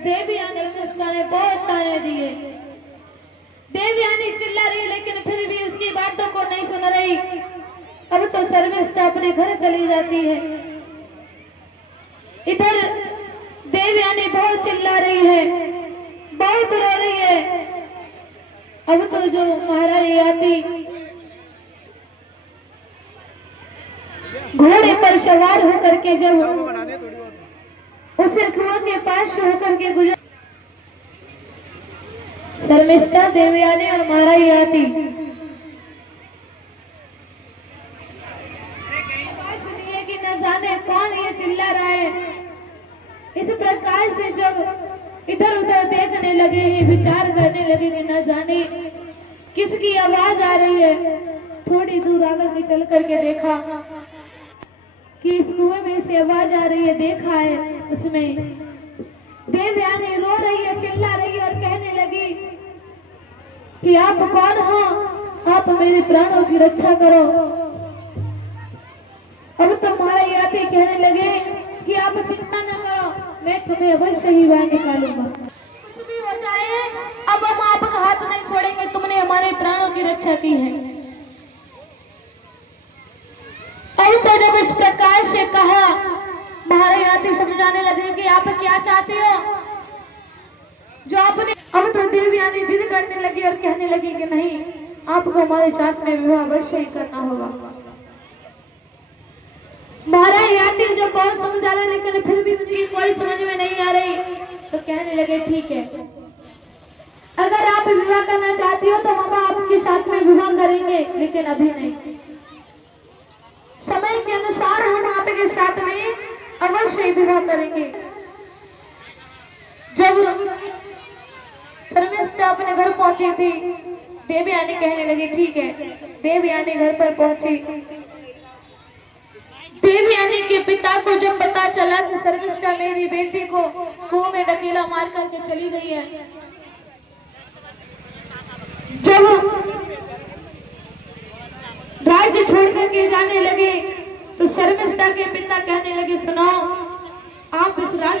देवयानी कृष्णा ने बहुत ताने दिए। देवयानी चिल्ला रही लेकिन फिर भी उसकी बातों को नहीं सुन रही। अब तो शर्मिष्ठा अपने घर चली जाती है। इधर देवयानी बहुत चिल्ला रही है, बहुत रो रही है। अब तो जो महारानी आती घोड़े पर सवार होकर के जब उसे कुआं के पास होकर के गुजर, शर्मिष्ठा देवयानी और महारानी आती सुनिए कि न जाने कौन ये चिल्ला रहा है। इस प्रकार से जब इधर उधर देखने लगे हैं, विचार करने लगे कि न जाने किसकी आवाज आ रही है। थोड़ी दूर आकर के चल करके देखा कि इस कुएं में से आवाज आ रही है। देखा है उसमें देवयानी रो रही है, चिल्ला रही है और कहने लगी कि आप कौन हो, आप मेरे प्राणों की रक्षा करो। अब तो महाराज आते कहने लगे कि आप चिंता न करो, मैं तुम्हें अवश्य ही बाहर निकालूंगा। कुछ भी हो जाए अब हम आपका हाथ नहीं छोड़ेंगे, तुमने हमारे प्राणों की रक्षा की है। तो जब इस प्रकार से कहा, महाराज आते समझाने लगे कि आप क्या चाहते हो जो आपने। अब तो देवयानी जिद करने लगी और कहने लगी कि नहीं, आपको हमारे साथ में विवाह अवश्य ही करना होगा। महाराज आते जो बहुत समझा रहे लेकिन फिर भी उनकी कोई समझ में नहीं आ रही, तो कहने लगे ठीक है, अगर आप विवाह करना चाहती हो तो हम आपके साथ में विवाह करेंगे, लेकिन अभी नहीं। समय के अनुसार हम आपके साथ में अवश्य ही विवाह करेंगे। जब शर्मिष्ठा अपने घर पहुंची थी, देवयानी कहने लगी ठीक है। देवयानी घर पर पहुंची। देवयानी के पिता को जब पता चला कि शर्मिष्ठा मेरी बेटी को कुएं में ढकेला मार करके चली गई है, जब राज्य छोड़ करके जाने लगे तो शर्मिष्ठा के पिता कहने लगे सुनो, आप इस राज्य